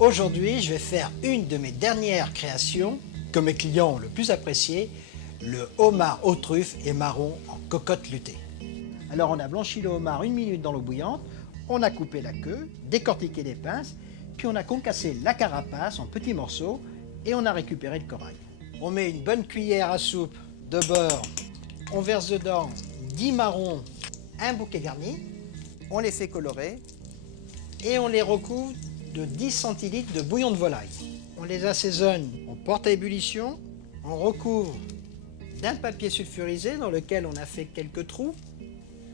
Aujourd'hui, je vais faire une de mes dernières créations que mes clients ont le plus apprécié, le homard aux truffes et marron en cocotte luttée. Alors on a blanchi le homard 1 minute dans l'eau bouillante, on a coupé la queue, décortiqué les pinces, puis on a concassé la carapace en petits morceaux et on a récupéré le corail. On met une bonne cuillère à soupe de beurre, on verse dedans 10 marrons, un bouquet garni, on les fait colorer et on les recouvre de 10 centilitres de bouillon de volaille. On les assaisonne, on porte à ébullition, on recouvre d'un papier sulfurisé dans lequel on a fait quelques trous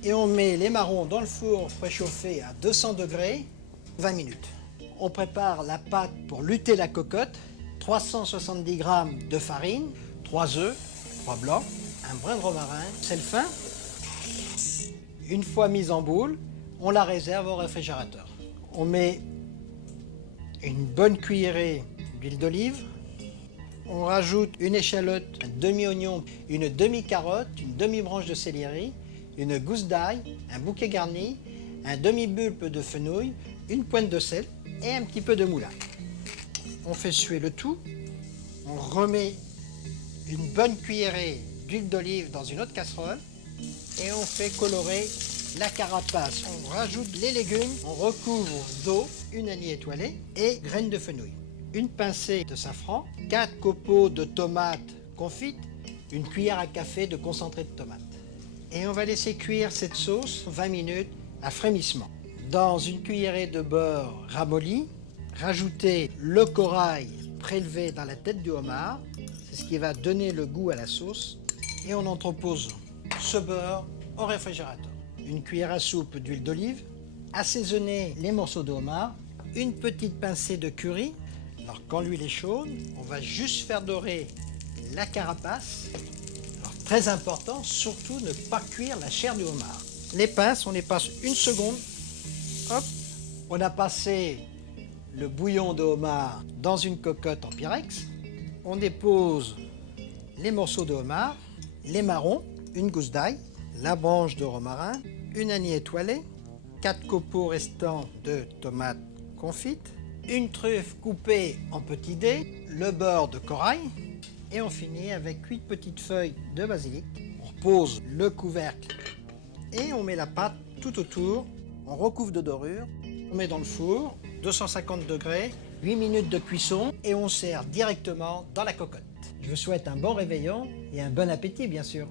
et on met les marrons dans le four préchauffé à 200 degrés 20 minutes. On prépare la pâte pour lutter la cocotte, 370 g de farine, 3 œufs, 3 blancs, un brin de romarin, sel fin. Une fois mise en boule, on la réserve au réfrigérateur. On met une bonne cuillerée d'huile d'olive. On rajoute une échalote, un demi-oignon, une demi-carotte, une demi-branche de céleri, une gousse d'ail, un bouquet garni, un demi-bulbe de fenouil, une pointe de sel et un petit peu de moulin. On fait suer le tout. On remet une bonne cuillerée d'huile d'olive dans une autre casserole et on fait colorer la carapace. On rajoute les légumes, on recouvre d'eau, une anis étoilée et graines de fenouil. Une pincée de safran, 4 copeaux de tomates confites, une cuillère à café de concentré de tomate. Et on va laisser cuire cette sauce 20 minutes à frémissement. Dans une cuillerée de beurre ramolli, rajoutez le corail prélevé dans la tête du homard. C'est ce qui va donner le goût à la sauce. Et on entrepose ce beurre au réfrigérateur. Une cuillère à soupe d'huile d'olive, assaisonnez les morceaux de homard, une petite pincée de curry. Alors quand l'huile est chaude, on va juste faire dorer la carapace. Alors très important, surtout ne pas cuire la chair du homard. Les pinces, on les passe une seconde. Hop, on a passé le bouillon de homard dans une cocotte en pyrex. On dépose les morceaux de homard, les marrons, une gousse d'ail, la branche de romarin, une anis étoilée, 4 copeaux restants de tomates confites, une truffe coupée en petits dés, le beurre de corail et on finit avec 8 petites feuilles de basilic. On pose le couvercle et on met la pâte tout autour, on recouvre de dorure, on met dans le four, 250 degrés, 8 minutes de cuisson et on sert directement dans la cocotte. Je vous souhaite un bon réveillon et un bon appétit bien sûr.